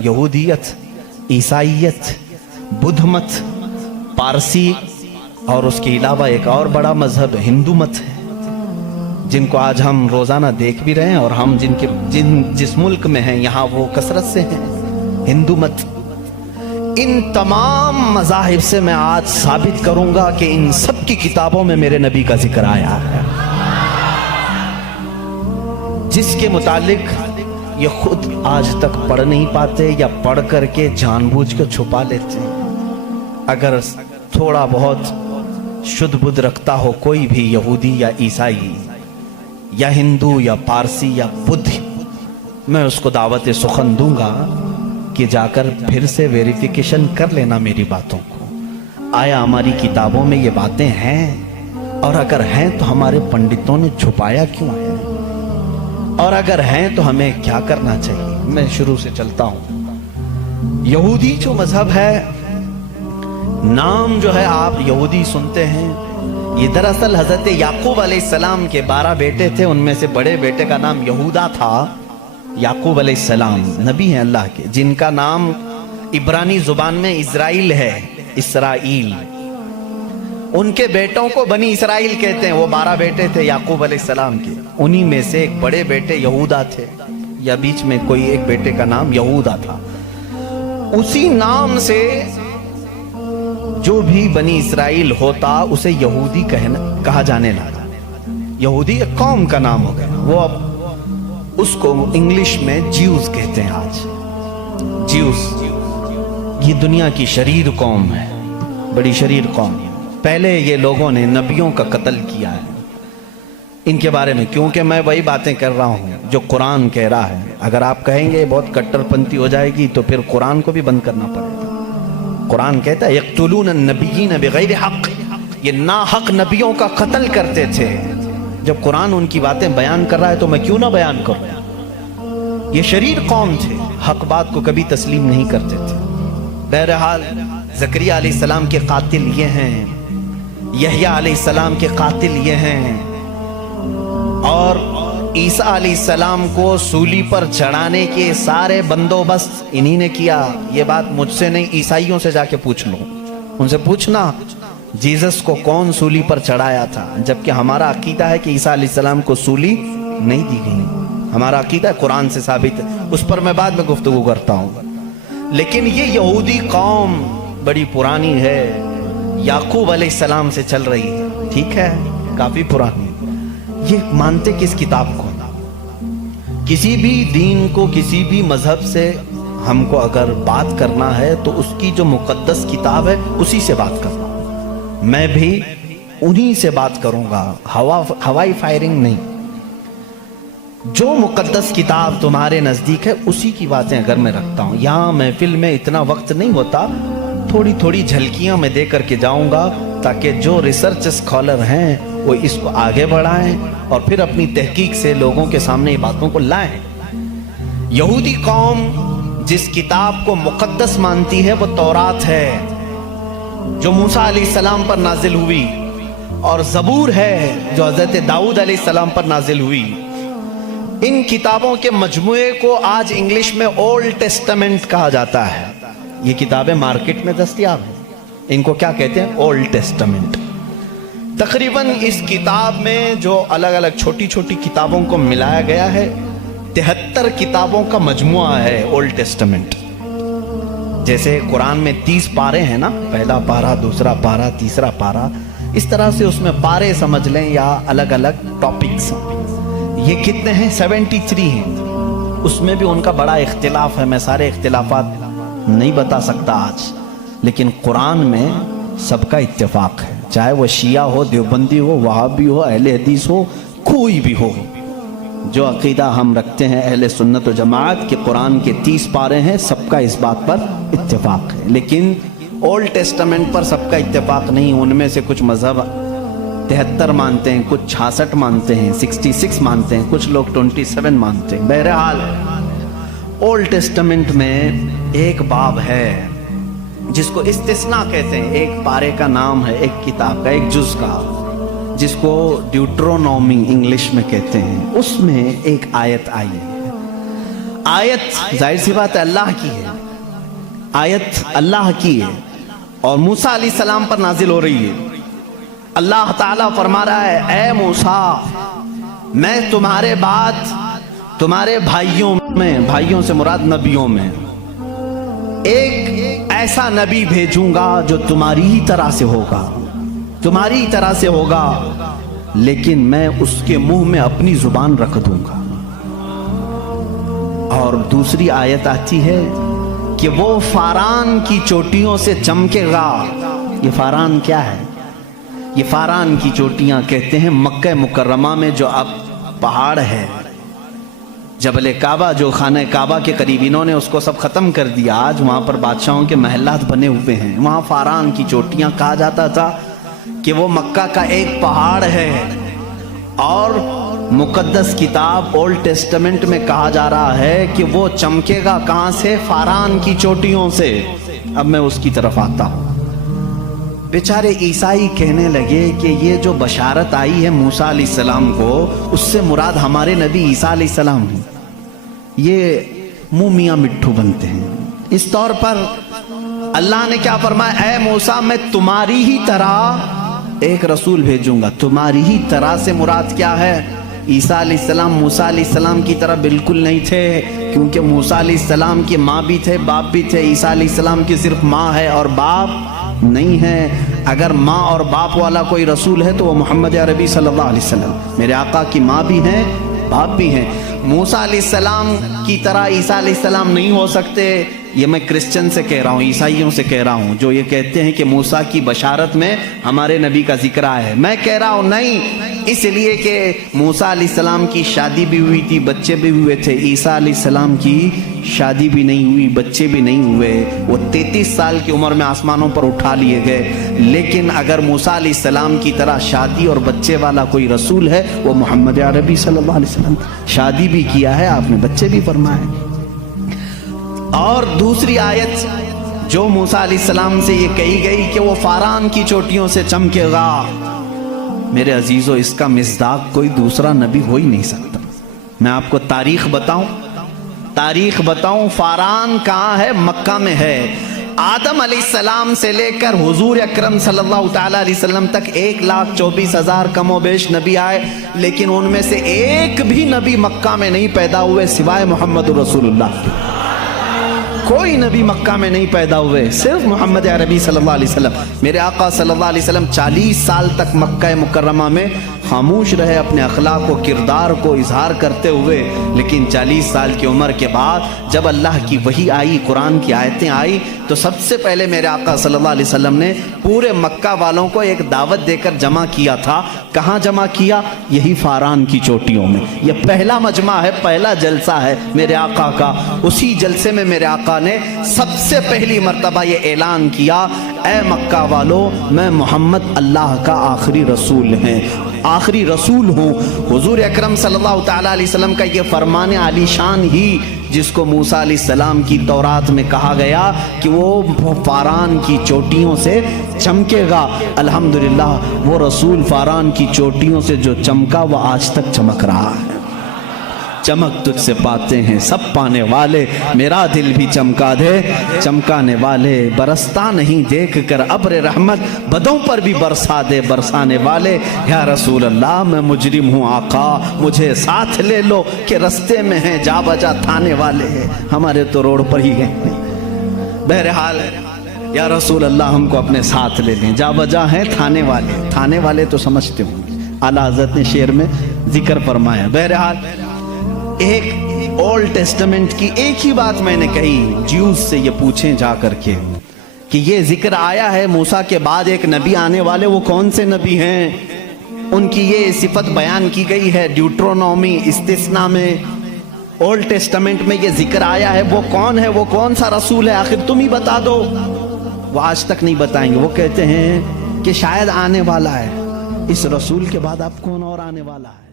یہودیت، عیسائیت، بدھ مت، پارسی، اور اس کے علاوہ ایک اور بڑا مذہب ہندو مت ہے، جن کو آج ہم روزانہ دیکھ بھی رہے ہیں، اور ہم جس ملک میں ہیں یہاں وہ کثرت سے ہیں، ہندو مت۔ ان تمام مذاہب سے میں آج ثابت کروں گا کہ ان سب کی کتابوں میں میرے نبی کا ذکر آیا ہے، جس کے متعلق یہ خود آج تک پڑھ نہیں پاتے، یا پڑھ کر کے جان بوجھ کے چھپا لیتے ہیں۔ اگر تھوڑا بہت شدھ بدھ رکھتا ہو کوئی بھی یہودی یا عیسائی یا ہندو یا پارسی یا بدھ، میں اس کو دعوت سخن دوں گا کہ جا کر پھر سے ویریفیکیشن کر لینا میری باتوں کو، آیا ہماری کتابوں میں یہ باتیں ہیں، اور اگر ہیں تو ہمارے پنڈتوں نے چھپایا کیوں ہے، اور اگر ہیں تو ہمیں کیا کرنا چاہیے۔ میں شروع سے چلتا ہوں۔ یہودی جو مذہب ہے، نام جو ہے آپ یہودی سنتے ہیں، یہ دراصل حضرت یعقوب علیہ السلام کے 12 بیٹے تھے، ان میں سے بڑے بیٹے کا نام یہودا تھا۔ یعقوب علیہ السلام نبی ہیں اللہ کے، جن کا نام عبرانی زبان میں اسرائیل ہے، اسرائیل۔ ان کے بیٹوں کو بنی اسرائیل کہتے ہیں، وہ 12 بیٹے تھے یعقوب علیہ السلام کے، انہی میں سے ایک بڑے بیٹے یہودا تھے، یا بیچ میں کوئی ایک بیٹے کا نام یہودا تھا۔ اسی نام سے جو بھی بنی اسرائیل ہوتا اسے یہودی کہا جانے لگا۔ یہودی ایک قوم کا نام ہو گیا، وہ اب اس کو انگلش میں جیوز کہتے ہیں آج، جیوز۔ یہ دنیا کی شریر قوم ہے، بڑی شریر قوم۔ پہلے یہ لوگوں نے نبیوں کا قتل کیا ہے۔ ان کے بارے میں کیونکہ میں وہی باتیں کر رہا ہوں جو قرآن کہہ رہا ہے۔ اگر آپ کہیں گے بہت کٹر پنتھی ہو جائے گی تو پھر قرآن کو بھی بند کرنا پڑے گا۔ قرآن کہتا ہے یقتلون النبیین بغیر حق، یہ ناحق نبیوں کا قتل کرتے تھے۔ جب قرآن ان کی باتیں بیان کر رہا ہے تو میں کیوں نہ بیان کروں؟ یہ شریر قوم تھے، حق بات کو کبھی تسلیم نہیں کرتے تھے۔ بہرحال زکریہ علیہ السلام کے قاتل یہ ہیں، یحییٰ علیہ السلام کے قاتل یہ ہیں، اور عیسیٰ علیہ السلام کو سولی پر چڑھانے کے سارے بندوبست انہی نے کیا۔ یہ بات مجھ سے نہیں، عیسائیوں سے جا کے پوچھ لو، ان سے پوچھنا جیزس کو کون سولی پر چڑھایا تھا، جبکہ ہمارا عقیدہ ہے کہ عیسیٰ علیہ السلام کو سولی نہیں دی گئی۔ ہمارا عقیدہ ہے، قرآن سے ثابت ہے، اس پر میں بعد میں گفتگو کرتا ہوں۔ لیکن یہ یہودی قوم بڑی پرانی ہے، یعقوب علیہ السلام سے چل رہی ہے، ٹھیک ہے، کافی پرانی۔ یہ مانتے کس کتاب کو؟ کسی بھی دین کو، کسی بھی مذہب سے ہم کو اگر بات کرنا ہے تو اس کی جو مقدس کتاب ہے اسی سے بات کرنا۔ میں بھی انہی سے بات کروں گا، ہوائی فائرنگ نہیں۔ جو مقدس کتاب تمہارے نزدیک ہے اسی کی باتیں اگر میں رکھتا ہوں۔ یہاں محفل میں اتنا وقت نہیں ہوتا، تھوڑی تھوڑی جھلکیاں میں دے کر کے جاؤں گا تاکہ جو ریسرچ اسکالر ہیں وہ اس کو آگے بڑھائیں اور پھر اپنی تحقیق سے لوگوں کے سامنے یہ باتوں کو لائیں۔ یہودی قوم جس کتاب کو مقدس مانتی ہے وہ تورات ہے، جو موسیٰ علیہ السلام پر نازل ہوئی، اور زبور ہے جو حضرت داؤد علیہ السلام پر نازل ہوئی۔ ان کتابوں کے مجموعے کو آج انگلش میں اولڈ ٹیسٹمنٹ کہا جاتا ہے۔ یہ کتابیں مارکیٹ میں دستیاب ہیں، ان کو کیا کہتے ہیں؟ Old testament. تقریباً اس کتاب میں جو الگ الگ چھوٹی چھوٹی کتابوں کو ملایا گیا ہے 73 کتابوں کا مجموعہ ہے اولڈ ٹیسٹمنٹ۔ جیسے قرآن میں 30 پارے ہیں نا، پہلا پارہ، دوسرا پارہ، تیسرا پارہ، اس طرح سے اس میں پارے سمجھ لیں یا الگ الگ ٹاپکس۔ یہ کتنے ہیں؟ 73 ہیں۔ اس میں بھی ان کا بڑا اختلاف ہے، میں سارے اختلافات نہیں بتا سکتا آج، لیکن قرآن میں سب کا اتفاق ہے، چاہے وہ شیعہ ہو، دیوبندی ہو، وہابی ہو، اہل حدیث ہو، کوئی بھی ہو۔ جو عقیدہ ہم رکھتے ہیں اہل سنت و جماعت کے قرآن کے 30 پارے ہیں، سب کا اس بات پر اتفاق ہے۔ لیکن اولڈ ٹیسٹمنٹ پر سب کا اتفاق نہیں، ان میں سے کچھ مذہب 73 مانتے ہیں، کچھ 66 مانتے ہیں، 66 مانتے ہیں، کچھ لوگ 27 مانتے ہیں۔ بہرحال اولڈ ٹیسٹمنٹ میں ایک باب ہے جس کو استثناء کہتے ہیں، ایک پارے کا نام ہے، ایک کتاب کا، ایک جز کا، جس کو ڈیوٹرونومی انگلش میں کہتے ہیں۔ اس میں ایک آیت آئی ہے، آیت ظاہر سی بات ہے اللہ کی ہے، آیت اللہ کی ہے اور موسیٰ علیہ السلام پر نازل ہو رہی ہے۔ اللہ تعالیٰ فرما رہا ہے اے موسیٰ میں تمہارے بعد تمہارے بھائیوں میں، بھائیوں سے مراد نبیوں میں، ایک ایسا نبی بھیجوں گا جو تمہاری ہی طرح سے ہوگا، تمہاری ہی طرح سے ہوگا، لیکن میں اس کے منہ میں اپنی زبان رکھ دوں گا۔ اور دوسری آیت آتی ہے کہ وہ فاران کی چوٹیوں سے چمکے گا۔ یہ فاران کیا ہے؟ یہ فاران کی چوٹیاں کہتے ہیں مکہ مکرمہ میں جو اب پہاڑ ہے، جبل کعبہ جو خانہ کعبہ کے قریب، انہوں نے اس کو سب ختم کر دیا، آج وہاں پر بادشاہوں کے محلات بنے ہوئے ہیں۔ وہاں فاران کی چوٹیاں کہا جاتا تھا کہ وہ مکہ کا ایک پہاڑ ہے، اور مقدس کتاب اولڈ ٹیسٹمنٹ میں کہا جا رہا ہے کہ وہ چمکے گا کہاں سے؟ فاران کی چوٹیوں سے۔ اب میں اس کی طرف آتا ہوں۔ بیچارے عیسائی کہنے لگے کہ یہ جو بشارت آئی ہے موسیٰ علیہ السلام کو، اس سے مراد ہمارے نبی عیسیٰ علیہ السلام ہیں۔ یہ منہ میاں مٹھو بنتے ہیں۔ اس طور پر اللہ نے کیا فرمایا؟ اے موسیٰ میں تمہاری ہی طرح ایک رسول بھیجوں گا۔ تمہاری ہی طرح سے مراد کیا ہے؟ عیسیٰ علیہ السلام موسیٰ علیہ السلام کی طرح بالکل نہیں تھے، کیونکہ موسیٰ علیہ السلام کی ماں بھی تھے، باپ بھی تھے۔ عیسیٰ علیہ السلام کی صرف ماں ہے اور باپ نہیں ہے۔ اگر ماں اور باپ والا کوئی رسول ہے تو وہ محمد عربی صلی اللہ علیہ وسلم، میرے آقا کی ماں بھی ہیں باپ بھی ہیں۔ موسیٰ علیہ السلام کی طرح عیسیٰ علیہ السلام نہیں ہو سکتے۔ یہ میں کرسچن سے کہہ رہا ہوں، عیسائیوں سے کہہ رہا ہوں جو یہ کہتے ہیں کہ موسیٰ کی بشارت میں ہمارے نبی کا ذکر آیا ہے۔ میں کہہ رہا ہوں نہیں، اس لیے کہ موسیٰ علیہ السلام کی شادی بھی ہوئی تھی، بچے بھی ہوئے تھے۔ عیسیٰ علیہ السلام کی شادی بھی نہیں ہوئی، بچے بھی نہیں ہوئے، وہ 33 سال کی عمر میں آسمانوں پر اٹھا لیے گئے۔ لیکن اگر موسیٰ علیہ السلام کی طرح شادی اور بچے والا کوئی رسول ہے وہ محمد عربی صلی اللہ علیہ وسلم، شادی بھی کیا ہے آپ نے، بچے بھی فرمائے۔ اور دوسری آیت جو موسیٰ علیہ السلام سے یہ کہی گئی کہ وہ فاران کی چوٹیوں سے چمکے گا، میرے عزیزو اس کا مصداق کوئی دوسرا نبی ہو ہی نہیں سکتا۔ میں آپ کو تاریخ بتاؤں، فاران کہاں ہے؟ مکہ میں ہے۔ آدم علیہ السلام سے لے کر حضور اکرم صلی اللہ تعالی علیہ وسلم تک 1,24,000 کم و بیش نبی آئے، لیکن ان میں سے ایک بھی نبی مکہ میں نہیں پیدا ہوئے سوائے محمد رسول اللہ کے۔ کوئی نبی مکہ میں نہیں پیدا ہوئے، صرف محمد عربی صلی اللہ علیہ وسلم۔ میرے آقا صلی اللہ علیہ وسلم 40 سال تک مکہ مکرمہ میں خاموش رہے، اپنے اخلاق و کردار کو اظہار کرتے ہوئے، لیکن 40 سال کی عمر کے بعد جب اللہ کی وحی آئی، قرآن کی آیتیں آئی، تو سب سے پہلے میرے آقا صلی اللہ علیہ وسلم نے پورے مکہ والوں کو ایک دعوت دے کر جمع کیا تھا۔ کہاں جمع کیا؟ یہی فاران کی چوٹیوں میں۔ یہ پہلا مجمع ہے، پہلا جلسہ ہے میرے آقا کا۔ اسی جلسے میں میرے آقا نے سب سے پہلی مرتبہ یہ اعلان کیا، اے مکہ والو میں محمد اللہ کا آخری رسول ہوں۔ حضور اکرم صلی اللہ تعالی علیہ وسلم کا یہ فرمان عالی شان ہی، جس کو موسیٰ علیہ السلام کی تورات میں کہا گیا کہ وہ فاران کی چوٹیوں سے چمکے گا، الحمدللہ وہ رسول فاران کی چوٹیوں سے جو چمکا وہ آج تک چمک رہا ہے۔ چمک تجھ سے پاتے ہیں سب پانے والے، میرا دل بھی چمکا دے چمکانے والے، برستا نہیں دیکھ کر ابر رحمت، بدوں پر بھی برسا دے برسانے والے۔ یا رسول اللہ میں مجرم ہوں آقا، مجھے ساتھ لے لو کہ رستے میں ہیں جا بجا تھانے والے، ہمارے تو روڈ پر ہی ہیں۔ بہرحال یا رسول اللہ ہم کو اپنے ساتھ لے لیں، جا بجا ہیں تھانے والے تو سمجھتے ہوں، اعلیٰ حضرت نے شعر میں ذکر فرمایا۔ بہرحال ایک اولڈ ٹیسٹمنٹ کی ایک ہی بات میں نے کہی، جیوز سے یہ پوچھیں جا کر کے کہ یہ ذکر آیا ہے موسیٰ کے بعد ایک نبی آنے والے، وہ کون سے نبی ہیں؟ ان کی یہ صفت بیان کی گئی ہے ڈیوٹرونومی استثناء میں، اولڈ ٹیسٹمنٹ میں یہ ذکر آیا ہے، وہ کون ہے، وہ کون سا رسول ہے، آخر تم ہی بتا دو۔ وہ آج تک نہیں بتائیں گے، وہ کہتے ہیں کہ شاید آنے والا ہے، اس رسول کے بعد اب کون اور آنے والا ہے؟